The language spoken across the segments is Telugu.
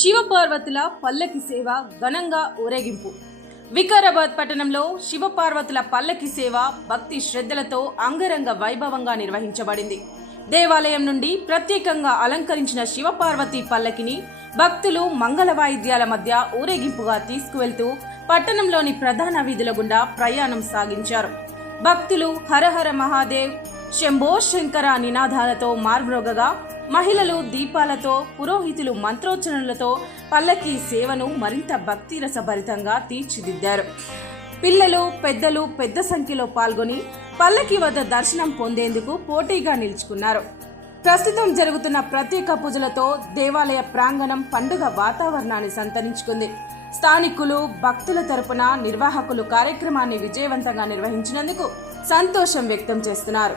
శివపార్వతుల పల్లకి సేవ ఘనంగా ఊరేగింపు. వికారాబాద్ పట్టణంలో శివపార్వతుల పల్లకి సేవ భక్తి శ్రద్ధలతో అంగరంగ వైభవంగా నిర్వహించబడింది. దేవాలయం నుండి ప్రత్యేకంగా అలంకరించిన శివపార్వతి పల్లకిని భక్తులు మంగళ వాయిద్యాల మధ్య ఊరేగింపుగా తీసుకువెళ్తూ పట్టణంలోని ప్రధాన వీధుల గుండా ప్రయాణం సాగించారు. భక్తులు హరహర మహాదేవ్, శంభో శంకర నినాదాలతో మార్మ్రోగగా, మహిళలు దీపాలతో, పురోహితులు మంత్రోచ్చరణలతో పల్లకి సేవను మరింత భక్తిరసభరితంగా తీర్చిదిద్దారు. పిల్లలు, పెద్దలు పెద్ద సంఖ్యలో పాల్గొని పల్లకి వద్ద దర్శనం పొందేందుకు పోటీగా నిలుచుకున్నారు. ప్రస్తుతం జరుగుతున్న ప్రత్యేక పూజలతో దేవాలయ ప్రాంగణం పండుగ వాతావరణాన్ని సంతరించుకుంది. స్థానికులు, భక్తుల తరపున నిర్వాహకులు కార్యక్రమాన్ని విజయవంతంగా నిర్వహించినందుకు సంతోషం వ్యక్తం చేస్తున్నారు.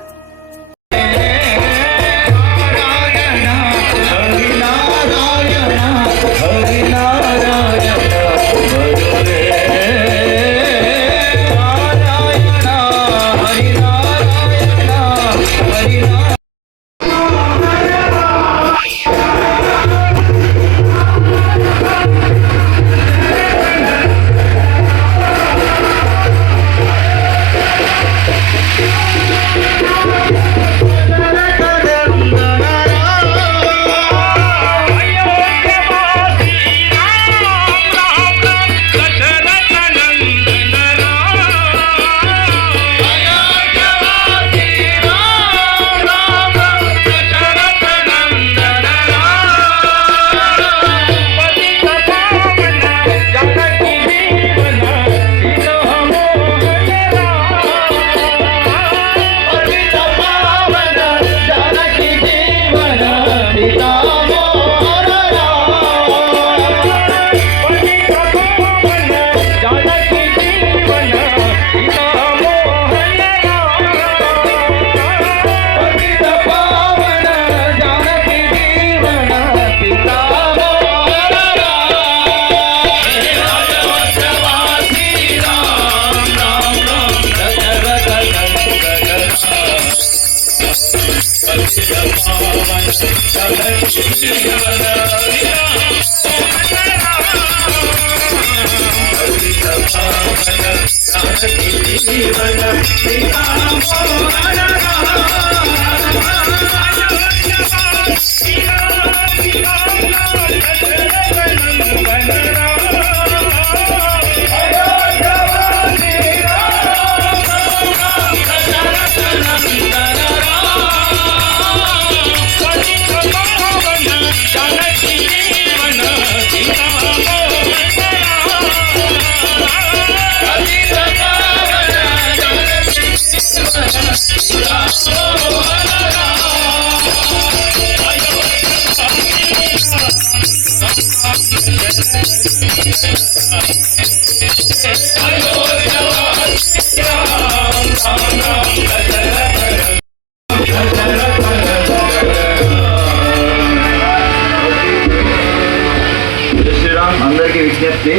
అందరికీ విజ్ఞప్తి,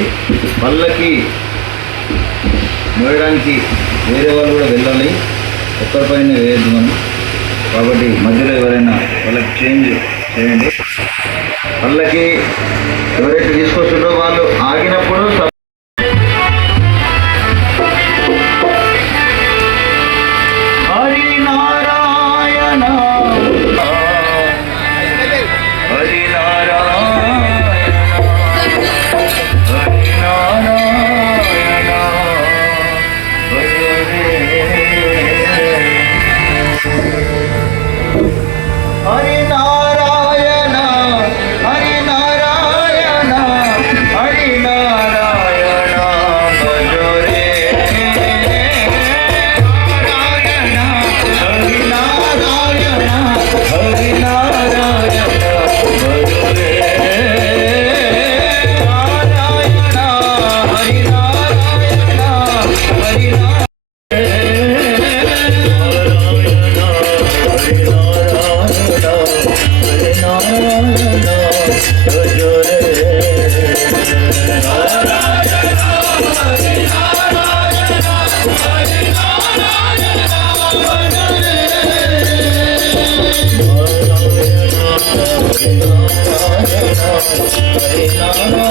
పల్లకి మోయడానికి వేరే వాళ్ళు కూడా వెళ్ళాలి, ఒక్కరిపైన వేయద్దు మనం. కాబట్టి మధ్యలో ఎవరైనా వాళ్ళకి చేంజ్ చేయండి. పల్లకి ఎవరైతే తీసుకొస్తుండో వాళ్ళు ఆగినప్పుడు నమో